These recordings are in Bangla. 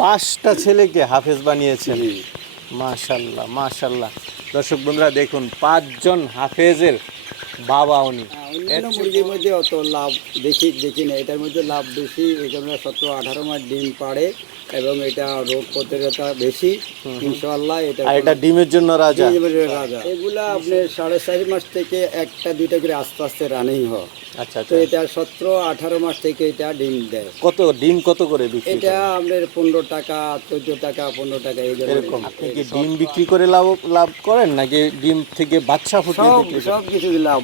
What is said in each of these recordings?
পাঁচটা ছেলেকে হাফেজ বানিয়েছেন। মাশাল্লাহ মাশাল্লাহ দর্শক বন্ধুরা দেখুন পাঁচজন হাফেজের বাবা উনি। হ্যাঁ, মুরগির মধ্যে অত লাভ বেশি দেখি না এটার মধ্যে লাভ বেশি এখানে সতেরো আঠারো মাস ডিম পাড়ে। এবং এটা রোগ প্রতিরোধতা বেশি ইনশাল্লাহ এটা এটা ডিমের জন্য রাজা? এগুলা আপনি সাড়ে চারি মাস থেকে একটা দুইটা করে আস্তে আস্তে রানিং হয়। আচ্ছা তো আচ্ছা। এটা সতেরো আঠারো মাস থেকে এটা ডিম দেয়। কত ডিম কত করে বিক্রি এটা? আপনার পনেরো টাকা চোদ্দ টাকা পনেরো টাকা এই এরকম। আপনি কি ডিম বিক্রি করে লাভ লাভ করেন নাকি ডিম থেকে বাচ্চা ফুটিয়ে করেন? সব কিছু লাভ।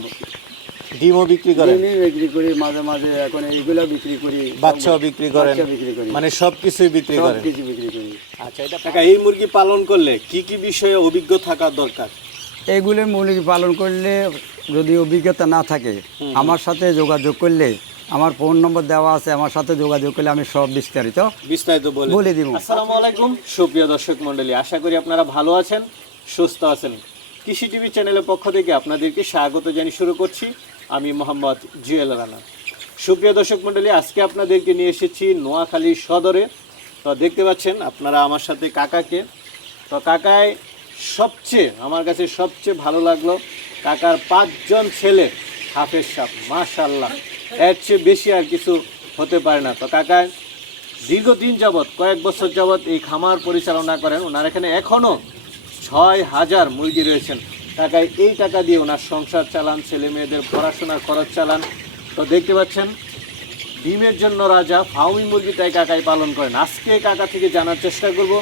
ডিমও বিক্রি করেন? ডিমই বিক্রি করি মাঝে মাঝে এখন এইগুলা বিক্রি করি বাচ্চাও বিক্রি করেন? বাচ্চা বিক্রি করি। মানে সব কিছুই বিক্রি সব করেন? কিছু বিক্রি করি। আচ্ছা এটা টাকা এই মুরগি পালন করলে কি কি বিষয়ে অভিজ্ঞ থাকা দরকার? এইগুলো মুরগি পালন করলে যদি অভিজ্ঞতা না থাকে আমার সাথে যোগাযোগ করলে আমার ফোন নম্বর দেওয়া আছে আমার সাথে যোগাযোগ করলে আমি সব বিস্তারিত বিস্তারিত বলে বলে দিব। আসসালামু আলাইকুম। সুপ্রিয় দর্শক মণ্ডলী আশা করি আপনারা ভালো আছেন সুস্থ আছেন। কৃষি টিভি চ্যানেলের পক্ষ থেকে আপনাদেরকে স্বাগত জানিয়ে শুরু করছি। আমি মোহাম্মদ জুয়েল রানা। সুপ্রিয় দর্শক মণ্ডলী, আজকে আপনাদেরকে নিয়ে এসেছি নোয়াখালী সদরে। তো দেখতে পাচ্ছেন আপনারা আমার সাথে কাকাকে। তো কাকায় সবচেয়ে, আমার কাছে সবচেয়ে ভালো লাগল কাকার পাঁচজন ছেলে, হাফেজ সাহ মাশাল্লাহ এর চেয়ে বেশি আর কিছু হতে পারে না। তো কাকায় দীর্ঘদিন যাবৎ, কয়েক বছর যাবৎ এই খামার পরিচালনা করেন। ওনার এখানে এখনও ছয় হাজার মুরগি রয়েছেন। টাকায় এই টাকা দিয়ে ওনার সংসার চালান ছেলে মেয়েদের পড়াশোনার খরচ চালান। তো দেখতে পাচ্ছেন ডিমের জন্য রাজা ফাউমি মুরগিটাই কাকাই পালন করেন। আজকে কাকা থেকে জানার চেষ্টা করব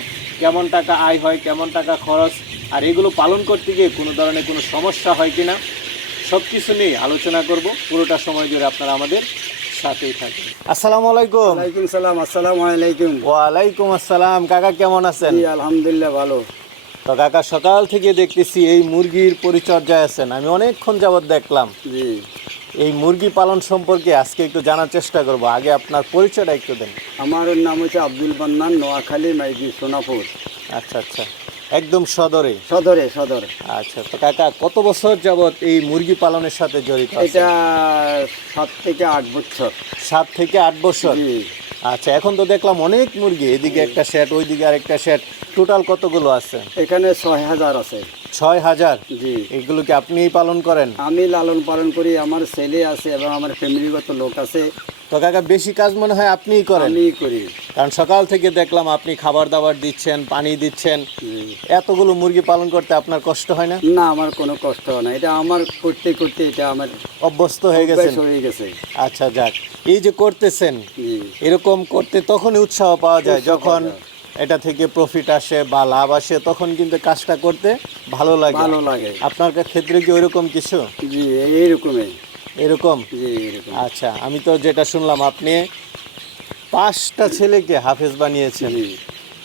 কেমন টাকা আয় হয় কেমন টাকা খরচ আর এগুলো পালন করতে গিয়ে কোনো ধরনের কোনো সমস্যা হয় কি না সব কিছু নিয়ে আলোচনা করব। পুরোটা সময় জুড়ে আপনারা আমাদের সাথেই থাকবেন। আসসালামু আলাইকুম। ওয়ালাইকুম সালাম আসসালামু আলাইকুম। ওয়ালাইকুম আসসালাম। কাকা কেমন আছেন? আলহামদুলিল্লাহ ভালো। তো কাকা সকাল থেকে দেখতেছি এই মুরগির পরিচর্যায় আছেন। আমি অনেকক্ষণ যাবৎ দেখলাম। জি। এই মুরগি পালন সম্পর্কে আজকে একটু জানার চেষ্টা করব। আগে আপনার পরিচয়টা একটু দেন। আমার নাম হচ্ছে আব্দুল বান্নান নোয়াখালী মাইজি সোনাপুর। আচ্ছা আচ্ছা। একদম সদরে? সদরে সদর। আচ্ছা তো কাকা কত বছর যাবত এই মুরগি পালনের সাথে জড়িত এটা সাত থেকে আট বছর। সাত থেকে আট বছর। আচ্ছা এখন তো দেখলাম অনেক মুরগি, এদিকে একটা সেট ওইদিকে আর একটা সেট টোটাল কতগুলো আছে? এখানে ছয় হাজার আছে। ছয় হাজার। জি। এগুলো কি আপনিই পালন করেন? আমি লালন পালন করি আমার ছেলে আছে এবং আমার ফ্যামিলিগত লোক আছে। তো কাকা বেশি কাজ মনে হয় আপনিই করেন? আমি করি। কারণ সকাল থেকে দেখলাম আপনি খাবার দাবার দিচ্ছেন পানি দিচ্ছেন। এতগুলো মুরগি পালন করতে আপনার কষ্ট হয় না? না আমার কোনো কষ্ট হয় না। এটা আমার করতে করতে এটা আমার অভ্যস্ত হয়ে গেছেন? অভ্যাস হয়ে গেছে। আচ্ছা যাক। এই যে করতেছেন জি। এরকম করতে তখনই উৎসাহ পাওয়া যায় যখন এটা থেকে প্রফিট আসে বা লাভ আসে তখন কিন্তু কাজটা করতে ভালো লাগে। ভালো লাগে। আপনার ক্ষেত্রে কি ওইরকম কিছু? জি এইরকমই। এরকম? আচ্ছা আমি তো যেটা শুনলাম আপনি পাঁচটা ছেলেকে হাফেজ বানিয়েছেন।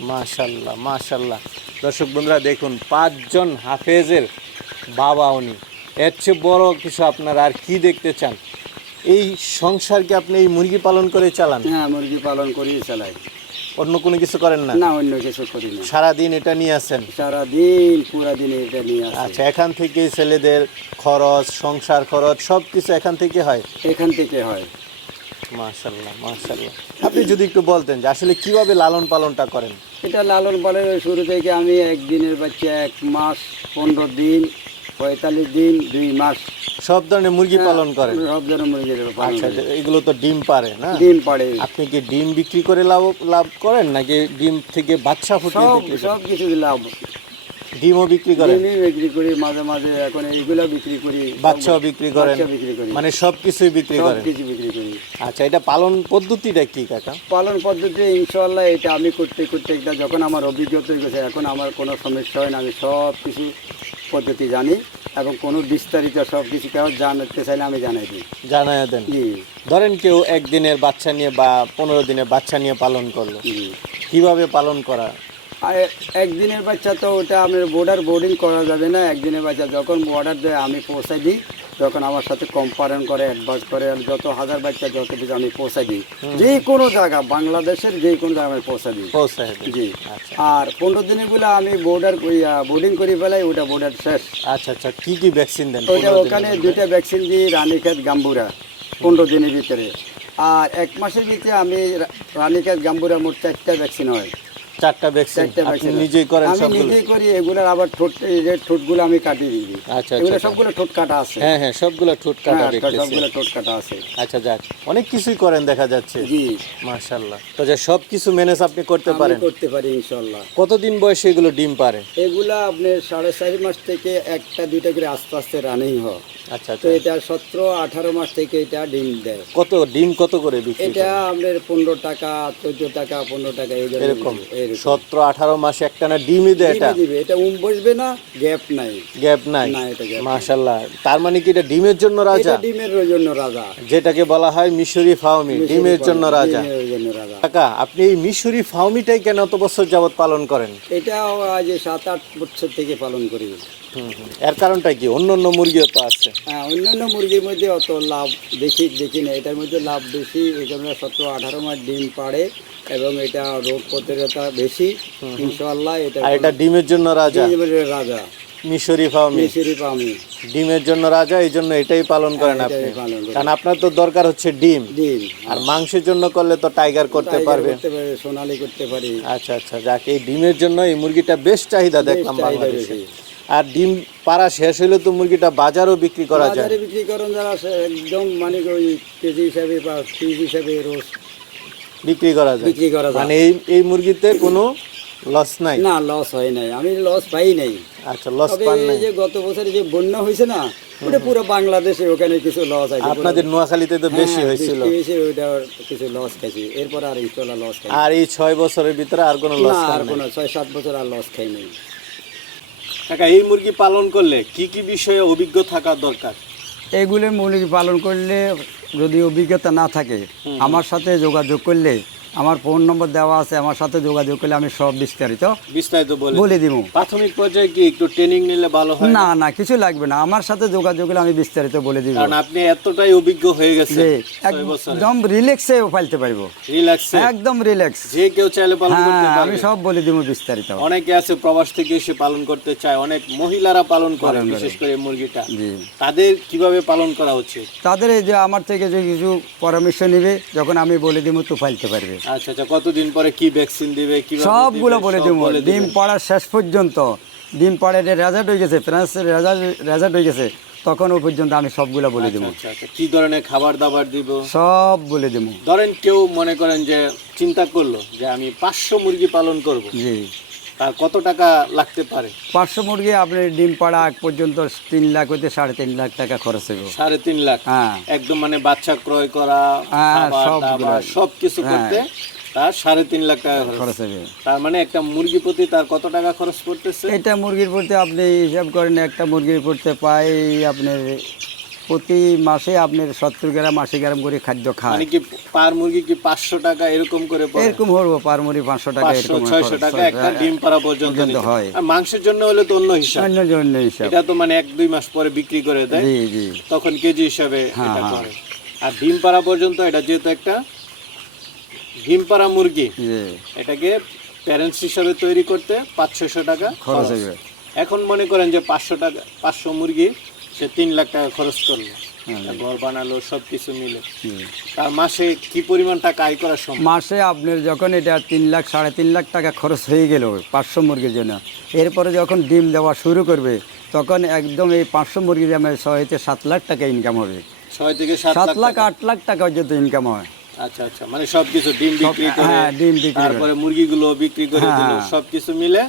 মাশাল্লাহ মাশাল্লাহ। দর্শক বন্ধুরা দেখুন পাঁচজন হাফেজের বাবা উনি। এর চেয়ে বড় কিছু আপনারা আর কি দেখতে চান? এই সংসারকে আপনি এই মুরগি পালন করে চালান? হ্যাঁ মুরগি পালন করেই চালাই। অন্য কোনো কিছু করেন না? না অন্য কিছু করি না। সারাদিন এটা নিয়ে আসেন? সারাদিন পুরা দিন এটা নিয়ে আসি। আচ্ছা এখান থেকে ছেলেদের খরচ সংসার খরচ সব কিছু এখান থেকে হয়? এখান থেকে হয়। মাশাল্লাহ মাশাল্লাহ আপনি যদি একটু বলতেন যে আসলে কীভাবে লালন পালনটা করেন? এটা লালন পালনের শুরু থেকে আমি একদিনের বাচ্চা এক মাস পনেরো দিন পঁয়তাল্লিশ দিন দুই মাস। সব ধরনের মুরগি পালন করেন? সব ধরনের পালন আচ্ছা এগুলো তো ডিম পারে না? ডিম পাড়ে আপনি কি ডিম বিক্রি করে লাভ লাভ করেন? নাকি ডিম থেকে বাচ্চা ফুটিয়ে সব বিক্রি সব কিছু লাভ। ডিমও বিক্রি করেন? ডিমই বিক্রি করি মাঝে মাঝে এখন এইগুলা বিক্রি করি বাচ্চাও বিক্রি করেন? করি। মানে সব কিছুই বিক্রি সব কিছু বিক্রি করি। আচ্ছা এটা পালন পদ্ধতিটা কি কাকা? পালন পদ্ধতি ইনশাল্লাহ এটা আমি করতে করতে একটা যখন আমার অভিজ্ঞতা হয়ে গেছে এখন আমার কোনো সমস্যা হয় না আমি সব কিছু পদ্ধতি জানি এবং কোনো বিস্তারিত সব কিছু কেউ জানাতে চাইলে আমি জানাই দিই। জানাই দেন। ধরেন কেউ একদিনের বাচ্চা নিয়ে বা পনেরো দিনের বাচ্চা নিয়ে পালন করল। কীভাবে পালন করা? আর একদিনের বাচ্চা তো ওটা আমি বর্ডার বোর্ডিং করা যাবে না। একদিনের বাচ্চা যখন বর্ডার দেয় আমি পৌঁছাই দিই। তখন আমার সাথে কম্পারেন করে অ্যাডভান্স করে যত হাজার বাচ্চা যত কিছু আমি পৌঁছাই দিই। যে কোনো জায়গা বাংলাদেশের যে কোনো জায়গায় আমি পৌঁছাই দিই। জি। আচ্ছা। আর পনেরো দিনগুলো আমি বোর্ডার বোর্ডিং করে ফেলাই ওটা বোর্ডার শেষ। আচ্ছা আচ্ছা। কি কি ভ্যাকসিন দেন পনেরো ওখানে দুইটা ভ্যাকসিন দিই রানীক্ষেত গাম্বুরা পনেরো দিনের ভিতরে। আর এক মাসের ভিতরে আমি রানীক্ষেত গাম্বুরা মোট চারটা ভ্যাকসিন হয়। চারটা ভ্যাকসিন আপনি নিজেই করেন আমি নিজেই করি এগুলোর আবার ঠোঁট এই যে ঠোঁটগুলো আমি কাটিয়ে দিই। আচ্ছা এগুলো আচ্ছা সবগুলো ঠোঁট কাটা আছে। হ্যাঁ হ্যাঁ সবগুলো ঠোঁট কাটা হ্যাঁ দেখতেছি। সবগুলো ঠোঁট কাটা আছে। আচ্ছা যাক। অনেক কিছুই করেন দেখা যাচ্ছে। জি। মাশাল্লাহ তো যে সব কিছু ম্যানেজ আপনি করতে পারেন। করতে পারি ইনশাল্লাহ কতদিন বয়সে এগুলো ডিম পারে? এগুলা আপনার সাড়ে চার মাস থেকে একটা দুইটা করে আস্তে আস্তে রানিং হয়। আচ্ছা তো আচ্ছা। এটা সতেরো আঠারো মাস থেকে এটা ডিম দেয়। কত ডিম কত করে বিক্রি এটা? আপনার পনেরো টাকা চোদ্দ টাকা পনেরো টাকা এই এরকম। সতেরো আঠারো মাসে একটানা ডিমই দেয় এটা। দিবে, এটা উম বসবে না গ্যাপ নাই। গ্যাপ নাই। না এটা গ্যাপ মাশাল্লাহ তার মানে কি এটা ডিমের জন্য রাজা? এটা ডিমের জন্য রাজা। যেটাকে বলা হয় মিশরি ফাউমি ডিমের জন্য রাজা। ডিমের জন্য রাজা। কাকা আপনি এই মিশরি ফাউমিটাই কেন অত বছর যাবত পালন করেন? এটা আজ সাত আট বছর থেকে পালন করি। এর কারণটা কি? অন্য মুরগিও তো আছে। হ্যাঁ অন্যান্য মুরগির মধ্যে অত লাভ দেখি দেখি না। এটার মধ্যে লাভ বেশি। এই জন্য সতেরো আঠারো মাস ডিম পাড়ে। এবং এটা রোগ প্রতিরোধতা বেশি ইনশাল্লাহ এটা আর এটা ডিমের জন্য রাজা? ডিমের রাজা। মিশরি ফাউমি মিশরি পামি ডিমের জন্য রাজা এই জন্য এটাই পালন করেন আপনি। কারণ আপনার তো দরকার হচ্ছে ডিম। ডিম। আর মাংসের জন্য করলে তো টাইগার করতে পারবে। সোনালি করতে পারি। আচ্ছা আচ্ছা যাক এই ডিমের জন্য এই মুরগিটা বেশ চাহিদা দেখলাম বাংলাদেশে। আর ডিম পাড়া শেষ হলে তো মুরগিটা বাজারও বিক্রি করা যায়। বাজারে বিক্রি করেন যারা একদম মানে ওই কেজি হিসাবে বা পিস হিসাবে রোজ বিক্রি করা যায়। বিক্রি করা যায়। মানে এই এই মুরগিতে কোনো লস নাই? না লস হয় নাই। আমি লস পাই নাই। আচ্ছা লস পান নাই। যে গত বছরে যে বন্যা হয়েছে না ওটা পুরো বাংলাদেশে ওখানে কিছু লস আছে আপনাদের নোয়াখালীতে তো বেশি হ্যাঁ, হয়েছিল। হয়েছে ওইটা কিছু লস খাইছি। এরপর আর লস খাই আর এই ছয় বছরের ভিতরে আর কোনো লস না আর কোনো ছয় সাত বছর আর লস খাই নাই। কাকা এই মুরগি পালন করলে কি কি বিষয়ে অভিজ্ঞ থাকা দরকার? এগুলো মুরগি পালন করলে যদি অভিজ্ঞতা না থাকে আমার সাথে যোগাযোগ করলে আমার ফোন নম্বর দেওয়া আছে আমার সাথে যোগাযোগ করলে আমি সব বিস্তারিত বিস্তারিত বলে দিব। প্রাথমিক পর্যায়ে কি একটু ট্রেনিং নিলে ভালো হয়? না না কিছু লাগবে না। আমার সাথে যোগাযোগ করলে আমি বিস্তারিত বলে দিব। কারণ আপনি এতটাই অভিজ্ঞ হয়ে গেছেন। একদম রিল্যাক্সে পালতে পারব। রিল্যাক্সে একদম রিল্যাক্স যে কেউ চাইলে পালন করতে হ্যাঁ আমি সব বলে দিব বিস্তারিত। অনেকে আছে প্রবাস থেকে এসে পালন করতে চায়। অনেক মহিলারা পালন করে বিশেষ করে মুরগিটা। জি। তাদের কীভাবে পালন করা উচিত তাদের এই যে আমার থেকে যে কিছু পরামর্শ নেবে যখন আমি বলে দিব তো ফাইলতে পারবে। আচ্ছা আচ্ছা কতদিন পরে কি ভ্যাকসিন দিবে কি সবগুলো বলে দিব। ডিম পাড়ার শেষ পর্যন্ত। ডিম পাড়ার রেজাল্ট হয়ে গেছে ফ্রান্সের রেজাল্ট রেজাল্ট হয়ে গেছে তখন ও পর্যন্ত আমি সবগুলো বলে দেবো। আচ্ছা আচ্ছা কি ধরনের খাবার দাবার দিব? সব বলে দেবো। ধরেন কেউ মনে করেন যে চিন্তা করল যে আমি পাঁচশো মুরগি পালন করব। জি। কত টাকা লাগতে পারে? পাঁচশো মুরগি আপনার ডিম পাড়া আগ পর্যন্ত তিন লাখ হইতে সাড়ে তিন লাখ টাকা খরচ হবে সাড়ে তিন লাখ? হ্যাঁ। একদম মানে বাচ্চা ক্রয় করা হ্যাঁ, সব কিছু হ্যাঁ। করতে তার সাড়ে তিন লাখ টাকা খরচ। খরচ হবে। তার মানে একটা মুরগি প্রতি তার কত টাকা খরচ করতেছে এটা মুরগির প্রতি আপনি হিসাব করেন একটা মুরগির প্রতি পাই আপনার প্রতি মাসে আপনার সত্তর গ্রাম আশি গ্রাম করে খাদ্য খায়। মানে কি পার মুরগি কি পাঁচশো টাকা এরকম করে এরকম হব পার মুরগি পাঁচশো টাকা এরকম ছয়শো টাকা একটা ডিম পর্যন্ত হয়। আর মাংসের জন্য হলে তো অন্য হিসাব। অন্য জন্য হিসাব। এটা তো মানে এক দুই মাস পরে বিক্রি করে দেয়। জি জি। তখন কেজি হিসাবে হ্যাঁ, এটা হ্যাঁ। করে। আর ডিম পাড়া পর্যন্ত এটা যেহেতু একটা ডিম পাড়া মুরগি এটাকে প্যারেন্টস হিসাবে তৈরি করতে পাঁচ ছশো টাকা খরচ খরচ। হবে এখন মনে করেন যে পাঁচশো টাকা পাঁচশো মুরগি সে তিন লাখ টাকা খরচ করল হ্যাঁ। ঘর বানালো সব কিছু মিলে। তার মাসে কি পরিমাণ টাকা আয় করা সম্ভব মাসে আপনার যখন এটা তিন লাখ সাড়ে তিন লাখ টাকা খরচ হয়ে গেল পাঁচশো মুরগির জন্য এরপরে যখন ডিম দেওয়া শুরু করবে তখন একদম এই পাঁচশো আমার ছয় থেকে সাত লাখ টাকা ইনকাম হবে ছয় থেকে সাত লাখ আট লাখ টাকা পর্যন্ত ইনকাম হয় আচ্ছা আচ্ছা মানে সবকিছু ডিম বিক্রি করে হ্যাঁ, ডিম বিক্রি করে। তারপরে মুরগিগুলো বিক্রি করে হ্যাঁ, দিল। সবকিছু মিলে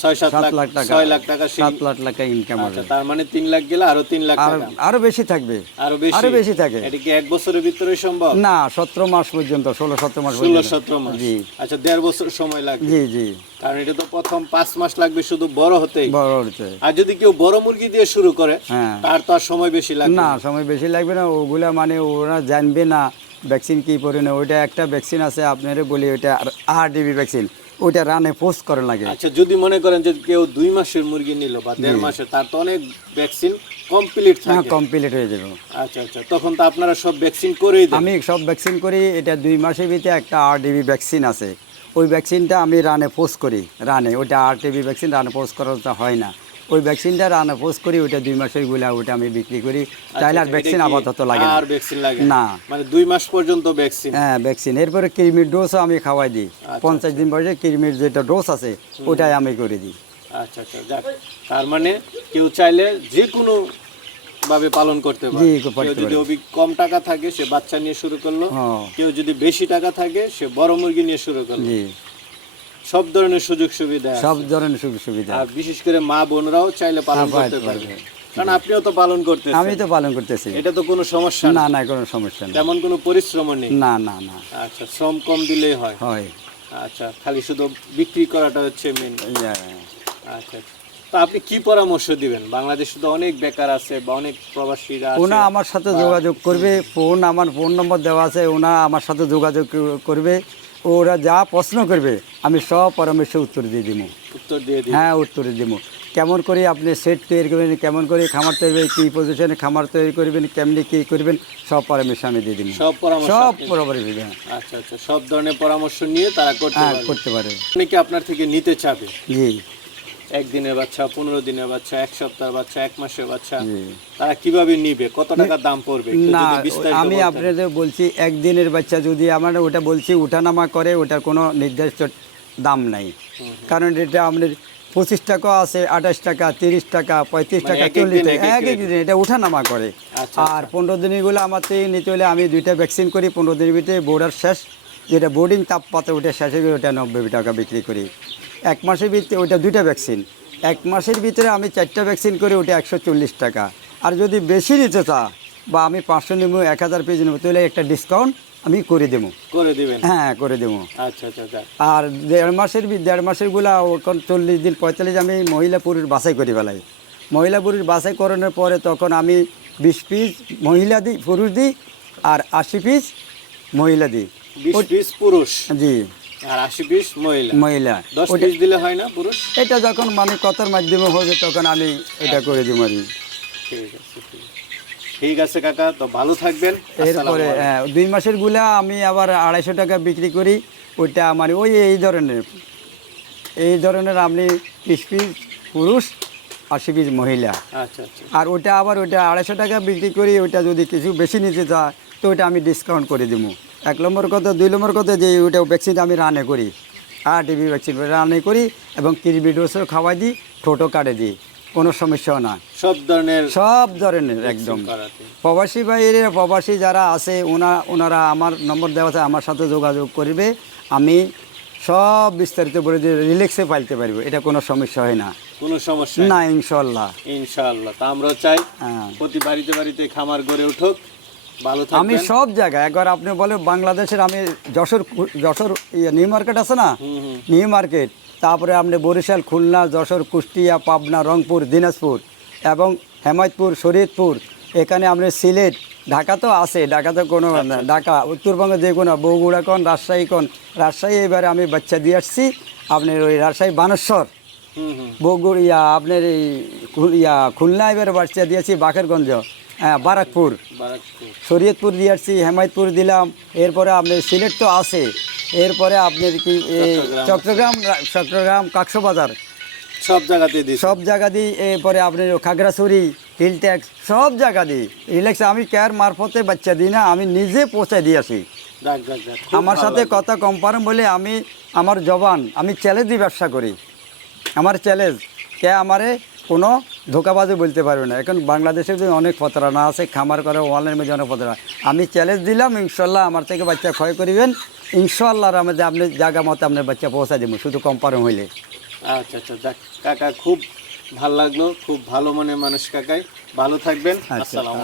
ছয় সাত সাত লাখ লাখ টাকা। ছয় লাখ টাকা সাত লাখ টাকা ইনকাম হবে। আচ্ছা তার মানে তিন লাখ গেলে আরও তিন লাখ আর টাকা। আরও বেশি থাকবে। আরও বেশি। আরও বেশি থাকে। এটা কি এক বছরের ভিতরে সম্ভব? না সতেরো মাস পর্যন্ত ষোলো সতেরো মাস ষোলো সতেরো মাস। জি। আচ্ছা দেড় বছর সময় লাগবে। জি জি। কারণ এটা তো প্রথম পাঁচ মাস লাগবে শুধু বড় বড় হচ্ছে আর যদি কেউ বড় মুরগি দিয়ে শুরু করে হ্যাঁ। তার তো আর সময় বেশি লাগবে না না। সময় বেশি লাগবে না। ওগুলা মানে ওরা জানবে না ভ্যাকসিন কি পরিমাণে। ওইটা একটা ভ্যাকসিন আছে আপনারা বলি ওইটা আর ডিবি ভ্যাকসিন। ওইটা রানে পোস্ট করা লাগে। আচ্ছা যদি মনে করেন যে কেউ দুই মাসের মুরগি নিল বা দেড় মাসের তার তো অনেক ভ্যাকসিন কমপ্লিট হ্যাঁ থাকে। কমপ্লিট হয়ে যাবে। আচ্ছা আচ্ছা তখন তো আপনারা সব ভ্যাকসিন করে দেন। আমি সব ভ্যাকসিন করি এটা দুই মাসের ভিতরে একটা আর ডিবি ভ্যাকসিন আছে। ওই ভ্যাকসিনটা আমি রানে পোস্ট করি রানে। ওইটা আর টিবি ভ্যাকসিন রানে পোস্ট করা হয় না। ওই ভ্যাকসিনটা রান্না পোস্ট করি ওইটা দুই মাসেরগুলা ওটা আমি বিক্রি করি। তাহলে আর আচ্ছা, ভ্যাকসিন আপাতত লাগে আর ভ্যাকসিন লাগে না। মানে দুই মাস পর্যন্ত ভ্যাকসিন হ্যাঁ ভ্যাকসিন এরপরে কৃমির ডোজও আমি খাওয়াই দিই। আচ্ছা, পঞ্চাশ দিন বয়সে কৃমির যেটা ডোজ আছে ওটাই আমি করে দিই। আচ্ছা আচ্ছা যাক। তার মানে কেউ চাইলে যে কোনো ভাবে পালন করতে পারে। কেউ যদি। কম টাকা থাকে সে বাচ্চা নিয়ে শুরু করল। হ্যাঁ। কেউ যদি বেশি টাকা থাকে সে বড় মুরগি নিয়ে শুরু করল। সব ধরনের সুযোগ সুবিধা সব ধরনের সুযোগ সুবিধা আর বিশেষ করে মা বোনরাও চাইলে পালন হ্যাঁ, করতে পালন পারবে। কারণ আপনিও তো পালন করতেছেন। আমি তো পালন করতেছি। এটা তো কোনো সমস্যা না। না না কোনো সমস্যা নেই তেমন কোনো পরিশ্রমও নেই। না না না। আচ্ছা শ্রম কম দিলেই হয়। হয়। আচ্ছা খালি শুধু বিক্রি করাটা হচ্ছে মেন আচ্ছা তো আপনি কি পরামর্শ দিবেন? বাংলাদেশে তো অনেক বেকার আছে বা অনেক প্রবাসীরা আছে। ওনা আমার সাথে যোগাযোগ করবে। ফোন আমার ফোন নম্বর দেওয়া আছে। ওনা আমার সাথে যোগাযোগ করবে। ওরা যা প্রশ্ন করবে আমি সব পরামর্শে উত্তর দিয়ে দিব। উত্তর দিয়ে হ্যাঁ উত্তর দিব। কেমন করে আপনি সেট তৈরি করবেন কেমন করে খামার তৈরি কী পজিশনে খামার তৈরি করবেন কেমনি কী করবেন সব পরামর্শ আমি দিয়ে দিব। সব পরামর্শ সব পরামর্শ আচ্ছা আচ্ছা সব ধরনের পরামর্শ নিয়ে তারা করতে পারে আপনি করতে পারে অনেকে আপনার থেকে নিতে চাবে? জি। একদিনের বাচ্চা পনেরো দিনের বাচ্চা এক সপ্তাহের বাচ্চা এক মাসের বাচ্চা তারা কীভাবে নিবে? কত টাকা দাম পড়বে? না আমি আপনাদের বলছি একদিনের বাচ্চা যদি আমার ওটা বলছি উঠানামা করে ওটার কোনো নির্দিষ্ট দাম নাই। কারণ এটা আপনার পঁচিশ টাকা আছে আঠাশ টাকা তিরিশ টাকা পঁয়ত্রিশ মানে টাকা এক চল্লিশ টাকা এক এক দিন। এটা উঠানামা করে। আচ্ছা আর পনেরো দিনগুলো আমার থেকে নিতে হলে আমি দুইটা ভ্যাকসিন করি পনেরো দিনের ভিতরে বোর্ডার শেষ যেটা বোর্ডিং তাপমাত্রা ওটা শেষ হয়ে ওটা নব্বই টাকা বিক্রি করি। এক মাসের ভিতরে ওইটা দুইটা ভ্যাকসিন এক মাসের ভিতরে আমি চারটা ভ্যাকসিন করি ওটা একশো চল্লিশ টাকা। আর যদি বেশি নিতে চা বা আমি পাঁচশো নেব এক হাজার পেজ নেব তাহলে একটা ডিসকাউন্ট আমি করে দেবো। করে দিবেন? হ্যাঁ করে দেবো। আচ্ছা আচ্ছা আর দেড় মাসের দেড় মাসেরগুলা ওখন চল্লিশ দিন পঁয়তাল্লিশ আমি মহিলা পুরুষ বাছাই করে ফেলাই। মহিলা পুরুষ বাছাই করানোর পরে তখন আমি বিশ পিস মহিলা দিই পুরুষ দিই আর আশি পিস মহিলা দিই পিস পুরুষ? জি। আর আশি পিস মহিলা। মহিলা। দশ ওটা পিস দিলে হয় না পুরুষ? এটা যখন মানে কথার মাধ্যমে হবে তখন আমি এটা করে দিব আর ঠিক আছে ঠিক আছে। কাকা তো ভালো থাকবেন। এরপরে হ্যাঁ, দুই মাসেরগুলা আমি আবার আড়াইশো টাকা বিক্রি করি। ওইটা আমার ওই এই ধরনের। এই ধরনের আপনি বিশ পিস পুরুষ আশি পিস মহিলা। আচ্ছা আচ্ছা। আর ওটা আবার ওইটা আড়াইশো টাকা বিক্রি করি ওইটা যদি কিছু বেশি নিতে চায় তো ওইটা আমি ডিসকাউন্ট করে দেবো। এক নম্বর কথা দুই নম্বর কথা যে ওইটা ভ্যাকসিন আমি রানে করি। আর টিভি ভ্যাকসিন রানে করি এবং কিরবি ডোসও খাওয়াই দিই ঠোঁটো কাটে দিই কোনো সমস্যাও না সব ধরনের সব ধরনের একদম। প্রবাসী বাইরে প্রবাসী যারা আছে ওনা ওনারা আমার নম্বর দেওয়া আছে আমার সাথে যোগাযোগ করবে। আমি সব বিস্তারিত বলে দিয়ে রিল্যাক্সে পাইতে পারব এটা কোনো সমস্যা হয় না। কোনো সমস্যা না ইনশাল্লাহ। ইনশাল্লাহ। তা আমরাও চাই হ্যাঁ। প্রতি বাড়িতে বাড়িতে খামার গড়ে উঠুক। আমি সব জায়গায় একবার আপনি বলে বাংলাদেশের আমি যশোর যশোর ইয়ে নিউ মার্কেট আছে না? New market. তারপরে আপনি বরিশাল খুলনা যশোর কুষ্টিয়া পাবনা রংপুর দিনাজপুর এবং হেমায়তপুর শরীয়তপুর। এখানে আপনি সিলেট ঢাকা তো আছে ঢাকা তো কোনো ঢাকা উত্তরবঙ্গে যে কোনো বগুড়া কোন রাজশাহী কোন রাজশাহী এবারে আমি বাচ্চা দিয়ে আসছি। আপনার ওই রাজশাহী বানেশ্বর। বগুড় ইয়া আপনার এই ইয়া খুলনা এবারে বাচ্চা দিয়েছি বাকেরগঞ্জ হ্যাঁ বারাকপুর। শরীয়তপুর দিয়ে আসছি হেমায়তপুর দিলাম এরপরে আপনার সিলেট তো আছে এরপরে আপনার কি এই চট্টগ্রাম। চট্টগ্রাম কাকসবাজার। সব জায়গাতে দিস সব জায়গা দিই এরপরে আপনার খাগড়াছড়ি হিল ট্যাক্স সব জায়গা দিই রিল্যাক্স আমি কেয়ার মারফতে বাচ্চা দিই না আমি নিজে পৌঁছায় দিয়ে আসি। আমার সাথে। কথা কম্পারেন বলে আমি আমার জবান আমি চ্যালেঞ্জ দিয়ে ব্যবসা করি। আমার চ্যালেঞ্জ কে আমারে কোনো ধোকাবাজি বলতে পারবে না। এখন বাংলাদেশে যে অনেক প্রতারণা আছে খামার করে অনলাইনের মধ্যে অনেক প্রতারণা। আমি চ্যালেঞ্জ দিলাম ইনশাল্লাহ আমার থেকে বাচ্চা ক্ষয় করিবেন। ইনশাল্লাহর আমাদের আপনি জায়গা মতো আপনার বাচ্চা পৌঁছা দেবো শুধু কম্পারেন হইলে। আচ্ছা আচ্ছা যাক কাকা খুব ভালো লাগল খুব ভালো মনে মানুষ কাকাই। ভালো থাকবেন। আচ্ছা আসসালামু।